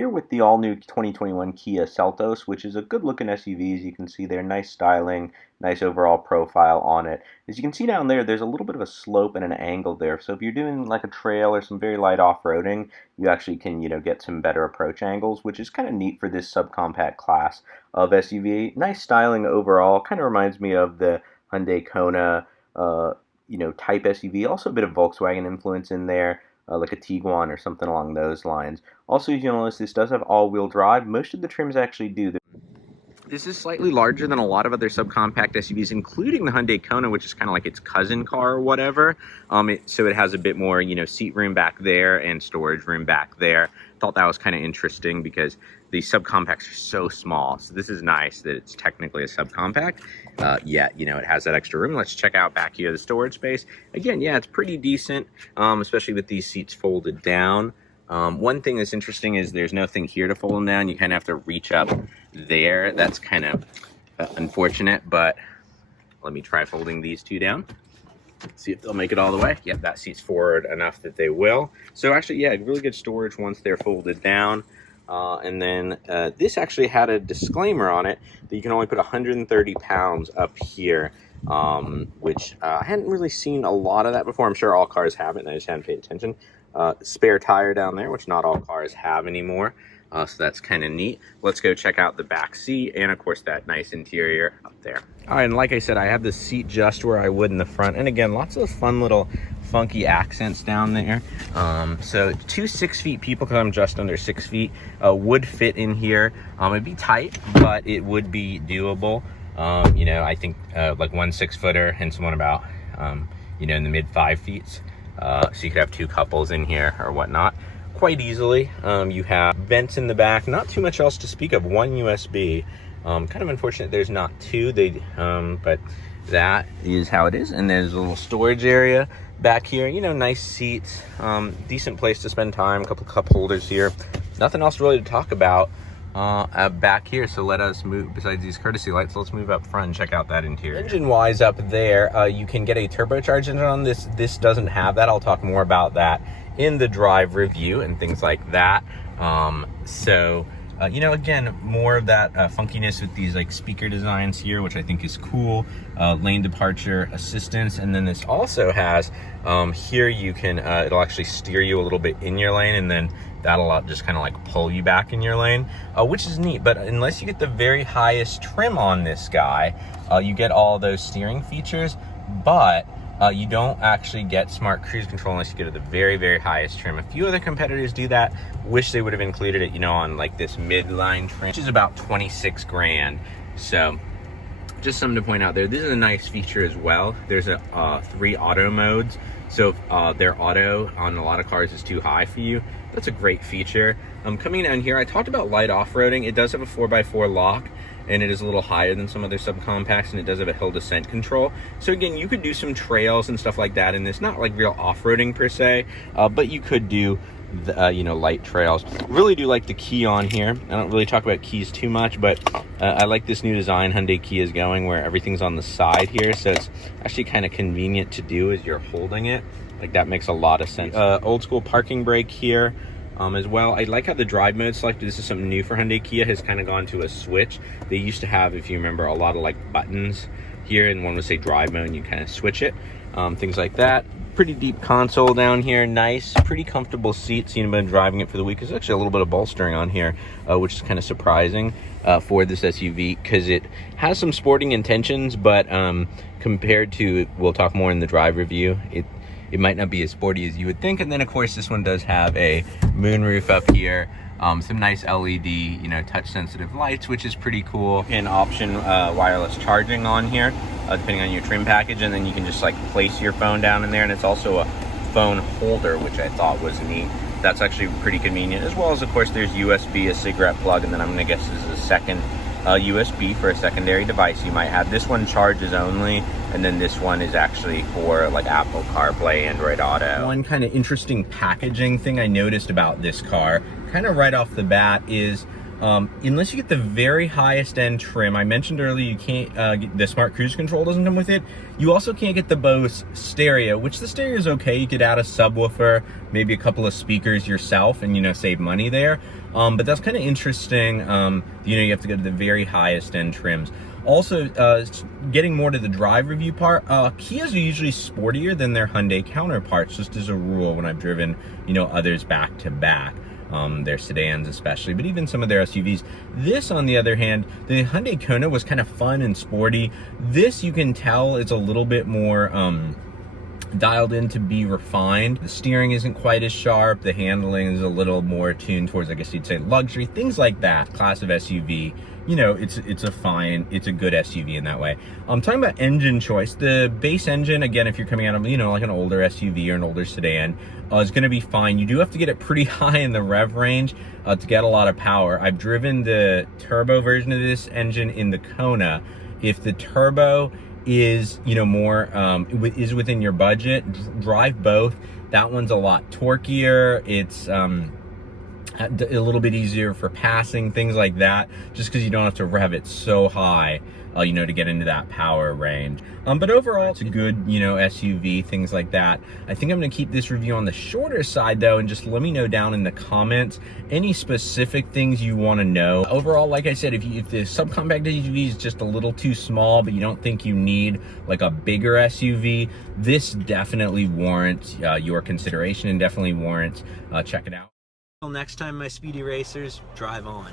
here with the all-new 2021 Kia Seltos, which is a good-looking SUV. As you can see there, nice styling, nice overall profile on it. As you can see down there, there's a little bit of a slope and an angle there. So if you're doing like a trail or some very light off-roading, you actually can, get some better approach angles, which is kind of neat for this subcompact class of SUV. Nice styling overall. Kind of reminds me of the Hyundai Kona, type SUV. Also a bit of Volkswagen influence in there. Like a Tiguan or something along those lines. Also, as you'll notice, this does have all-wheel drive. Most of the trims actually do. This is slightly larger than a lot of other subcompact SUVs, including the Hyundai Kona, which is kind of like its cousin car or whatever. So it has a bit more, seat room back there and storage room back there. Thought that was kind of interesting because the subcompacts are so small. So this is nice that it's technically a subcompact, yet, it has that extra room. Let's check out back here, the storage space. Again, yeah, it's pretty decent, especially with these seats folded down. One thing that's interesting is there's nothing here to fold them down. You kind of have to reach up there. That's kind of unfortunate, but let me try folding these two down. See if they'll make it all the way. Yeah, that seat's forward enough that they will. So actually, yeah, really good storage once they're folded down. And then this actually had a disclaimer on it that you can only put 130 pounds up here, which I hadn't really seen a lot of that before. I'm sure all cars have it, and I just hadn't paid attention. Spare tire down there, which not all cars have anymore. So that's kind of neat. Let's go check out the back seat and, of course, that nice interior up there. All right, and like I said, I have the seat just where I would in the front. And again, lots of fun little funky accents down there. So two 6 feet people, because I'm just under 6 feet, would fit in here. It'd be tight, but it would be doable. I think like one 6-footer and someone about, in the mid 5 feet. So you could have two couples in here or whatnot quite easily. You have vents in the back, not too much else to speak of. One USB. Kind of unfortunate there's not two, but that is how it is. And there's a little storage area back here, nice seats, decent place to spend time, a couple cup holders here. Nothing else really to talk about back here, so let us move. Besides these courtesy lights, let's move up front and check out that interior. Engine wise up there, you can get a turbocharged engine on this. This doesn't have that. I'll talk more about that in the drive review and things like that. Again, more of that funkiness with these like speaker designs here, which I think is cool. Lane departure assistance, and then this also has here you can it'll actually steer you a little bit in your lane, and then that'll just kind of like pull you back in your lane, which is neat. But unless you get the very highest trim on this guy, you get all those steering features, but you don't actually get smart cruise control unless you go to the very, very highest trim. A few other competitors do that. Wish they would have included it, on like this midline trim, which is about 26 grand. So just something to point out there. This is a nice feature as well. There's a 3 auto modes. So if their auto on a lot of cars is too high for you, that's a great feature. Coming down here, I talked about light off-roading. It does have a 4x4 lock, and it is a little higher than some other subcompacts, and it does have a hill descent control. So again, you could do some trails and stuff like that in this. Not like real off-roading per se, but you could do light trails. Really do like the key on here. I don't really talk about keys too much, but I like this new design Hyundai Kia is going, where everything's on the side here, so it's actually kind of convenient to do as you're holding it. Like, that makes a lot of sense. Old school parking brake here as well. I like how the drive mode selected. This is something new for Hyundai Kia, has kind of gone to a switch. They used to have, if you remember, a lot of like buttons here, and one would say drive mode, and you kind of switch it. Things like that. Pretty deep console down here, nice, pretty comfortable seats. Been driving it for the week. There's actually a little bit of bolstering on here, which is kind of surprising for this SUV, because it has some sporting intentions, but compared to, we'll talk more in the drive review, it might not be as sporty as you would think. And then of course this one does have a moonroof up here, some nice LED, touch sensitive lights, which is pretty cool. And option wireless charging on here, depending on your trim package, and then you can just like place your phone down in there, and it's also a phone holder, which I thought was neat. That's actually pretty convenient, as well as of course there's USB, a cigarette plug, and then I'm gonna guess this is a second USB for a secondary device you might have. This one charges only, and then this one is actually for like Apple CarPlay, Android Auto. One kind of interesting packaging thing I noticed about this car, kind of right off the bat, is Unless you get the very highest end trim. I mentioned earlier you can't get the smart cruise control doesn't come with it. You also can't get the Bose stereo, which the stereo is okay. You could add a subwoofer, maybe a couple of speakers yourself, and, you know, save money there. But that's kind of interesting. You know, you have to go to the very highest end trims. Also, getting more to the drive review part, Kias are usually sportier than their Hyundai counterparts, just as a rule when I've driven, you know, others back to back. Their sedans especially, but even some of their SUVs. This, on the other hand, the Hyundai Kona was kind of fun and sporty. This, you can tell, is a little bit more dialed in to be refined. The steering isn't quite as sharp. The handling is a little more tuned towards, I guess you'd say, luxury, things like that. Class of SUV. You know, it's a good SUV in that way. Talking about engine choice, the base engine, again, if you're coming out of, you know, like an older SUV or an older sedan, is going to be fine. You do have to get it pretty high in the rev range to get a lot of power. I've driven the turbo version of this engine in the Kona. If the turbo is, you know, more is within your budget, drive both. That one's a lot torquier. It's a little bit easier for passing, things like that, just because you don't have to rev it so high, you know, to get into that power range. But overall, it's a good, you know, SUV, things like that. I think I'm going to keep this review on the shorter side, though, and just let me know down in the comments any specific things you want to know. Overall, like I said, if the subcompact SUV is just a little too small, but you don't think you need like a bigger SUV, this definitely warrants your consideration and definitely warrants checking out. Until next time, my speedy racers, drive on.